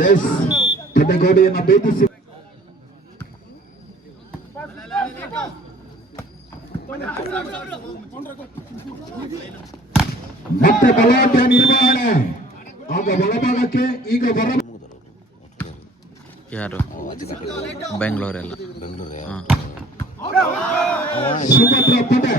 S ತಡೆಗೋಡೆಯನ್ನು ಭೇದಿಸಿ ಮತ್ತೆ ಬಲವಾದ್ಯ ನಿರ್ವಹಣೆ ಆಗ ಒಳಭಾಗಕ್ಕೆ ಈಗ ಹೊರ ಯಾರು ಬೆಂಗಳೂರು ಎಲ್ಲ ಸುಭದ್ರ ಪಡೆ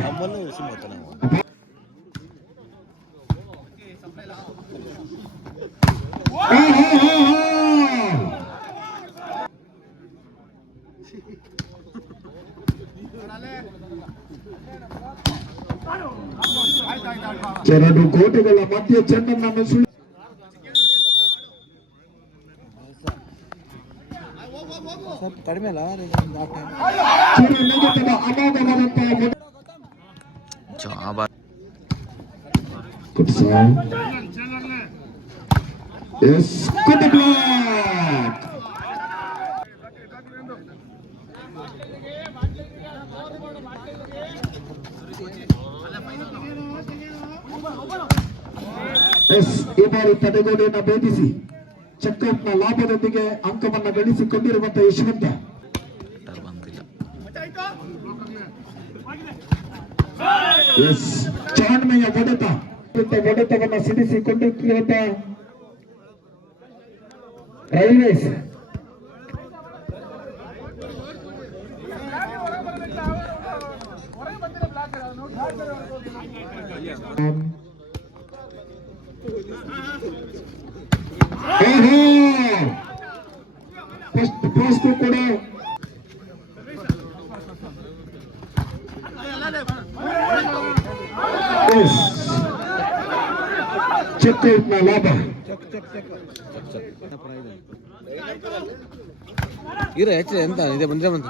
ಎರಡು ಕೋಟೆಗಳ ಮಧ್ಯೆ ಚೆಂಡನ್ನು ಸುಳ್ಳು ಕಡಿಮೆ ಈ ಬಾರಿ ತಡೆಗೋಡೆಯನ್ನು ಭೇದಿಸಿ ಚೆಕ್ಔಟ್ನ ಲಾಭದೊಂದಿಗೆ ಅಂಕವನ್ನು ಗಳಿಸಿಕೊಂಡಿರುವಂತಹ ಯಶವಂತ ಚಾಣ್ಮೆಯ ಹೊಡೆತವನ್ನು ಸಿಡಿಸಿಕೊಂಡಿರುವಂತಹ ರೈಲ್ವೇಸ್ ಫಸ್ಟ್ ಕೂಡ ಚೆಕ್ಔಟ್ನ ಲಾಭ ಇರ ಎಂತ ಇದೆ ಬಂದ್ರೆ ಬಂತು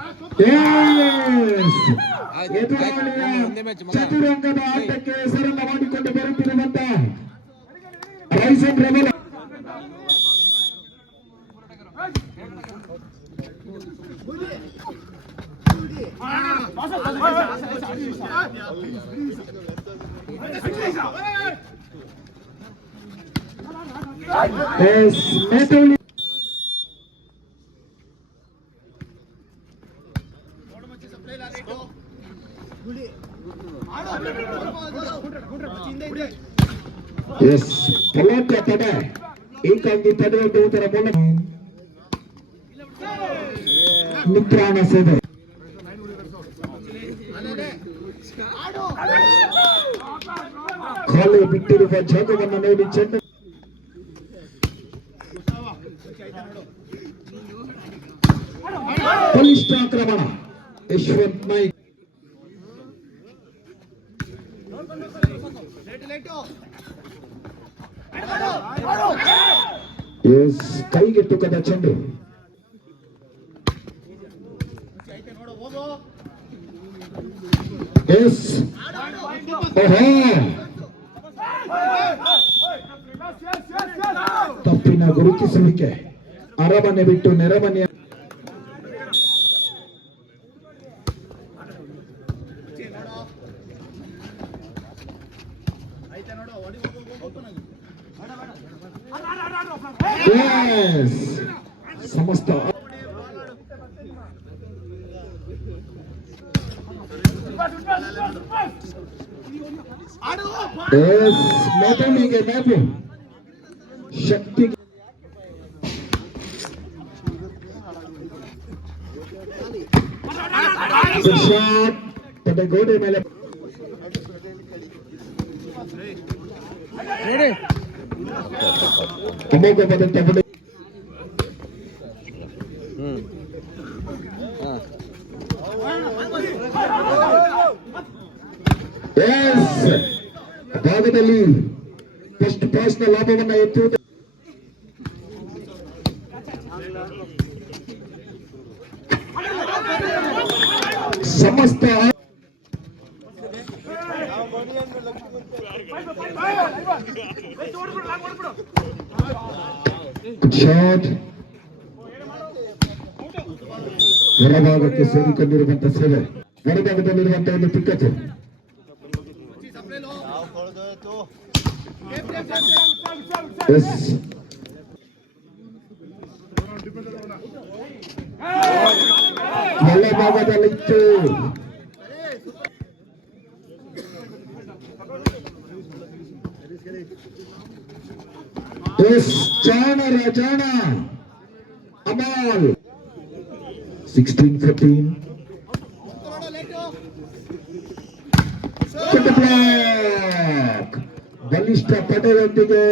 ಚತುರಂಗದ ಆಟಕ್ಕೆ ಹೆಸರನ್ನು ಮಾಡಿಕೊಂಡು ಬರುತ್ತಿರುವಂತಹ ರೈಸನ್ ರೆಬಲ್ ತಡೆ ಏಕಾಂಗಿ ತಡೆಯುವುದರ ಮೂಲಕ ನಿತ್ರಾಣ ಸೇವೆ ಖಾಲಿ ಬಿಟ್ಟಿರುವ ಜಾಗವನ್ನು ನೋಡಿ ಚೆಂಡ ಬಲಿಷ್ಠ ಆಕ್ರಮಣ ಯಶವಂತ್ ನಾಯ್ಕ್ ಕೈಗೆಟುಕದ ಚೆಂಡು ತಪ್ಪಿನ ಗುರುತಿಸುವಿಕೆ ಅರಮನೆ ಬಿಟ್ಟು ನೆರಮನೆ ಸಮಸ್ತ ಮೇಟನಿಗೆ ಮ್ಯಾಪು ಶಕ್ತಿ ತಡೆಗೋಡೆ ಮೇಲೆ ಅಮೋಘವಾದಂತ ಹೊಡೆ ಭಾಗದಲ್ಲಿ ಫಸ್ಟ್ ಪಾಸ್ನ ಲಾಭವನ್ನು ಎತ್ತುವುದು ಸಮಸ್ತ ಶಾಟ್ ಹೊರಭಾಗಕ್ಕೆ ಸೇರಿಕೊಂಡಿರುವಂತಹ ಸೇವೆ ಹೊರಭಾಗದಲ್ಲಿರುವಂತಹ ಒಂದು ಪಿಕ್ಕತ್ತು ಎಸ್ ಒಳ್ಳೆ ಭಾಗದಲ್ಲಿತ್ತು. ಎಸ್ ಜಾಣ ರಾಜಾಣ ಅಮಾಲ್ 16-15. ಬ್ಲಾಕ್ ಬಲಿಷ್ಠ ಪಡೆಯೊಂದಿಗೆ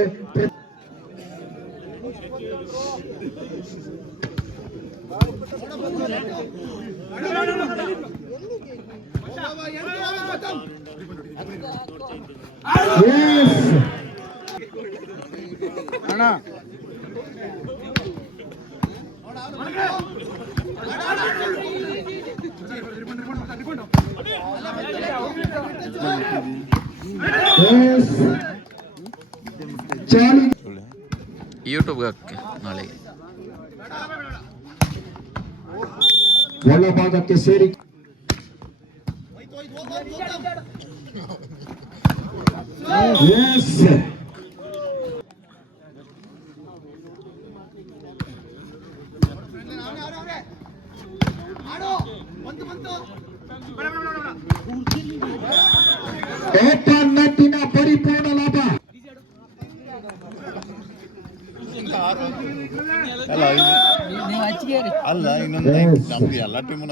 ಚಾಲಿ ಯೂಟ್ಯೂಬ್ಗೆ ಹಾಕಿ ನಾಳೆ. ಒಳಭಾಗಕ್ಕೆ ಸೇರಿ ಎಸ್ ಓಪನ್ ನೆಟ್ಟಿನ ಪರಿಪೂರ್ಣ ಲಾಭ. ಅಲ್ಲ ಇನ್ನೊಂದು ನಮ್ದು ಎಲ್ಲ ಟೀಮು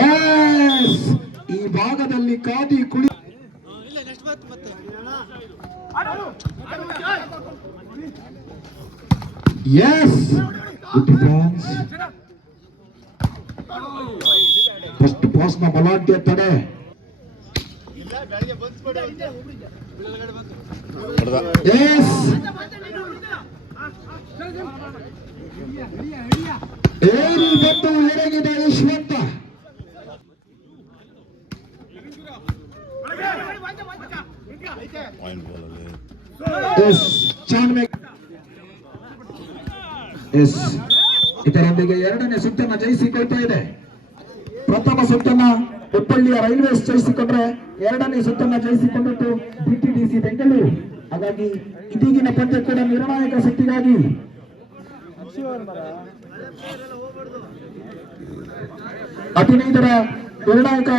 ಎಸ್ ಈ ಭಾಗದಲ್ಲಿ ಕಾದಿ ಕುಳಿ ಎಸ್ ಫಸ್ಟ್ ಪಾಸ್ ನ ಬಲಾಢ್ಯ ತಡೆ. ಎಸ್ ಏರಿ ಬಂದು ಎರಗಿದ ಯಶವಂತ. ಎಸ್ ಚಾನ್ಮೇಕ್ ಎಸ್ ಇದರೊಂದಿಗೆ ಎರಡನೇ ಸುತ್ತನ್ನು ಜಯಿಸಿಕೊಳ್ತಾ ಇದೆ. ಪ್ರಥಮ ಸುತ್ತನ್ನ ಹುಬ್ಬಳ್ಳಿಯ ರೈಲ್ವೇಸ್ ಜಯಿಸಿಕೊಂಡ್ರೆ ಎರಡನೇ ಸುತ್ತನ್ನ ಜಯಿಸಿಕೊಂಡಿದ್ದು BTDC ಬೆಂಗಳೂರು. ಹಾಗಾಗಿ ಇದೀಗಿನ ಪಂದ್ಯ ಕೂಡ ನಿರ್ಣಾಯಕ ಸುತ್ತಿಗಾಗಿ 15ರ ನಿರ್ಣಾಯಕ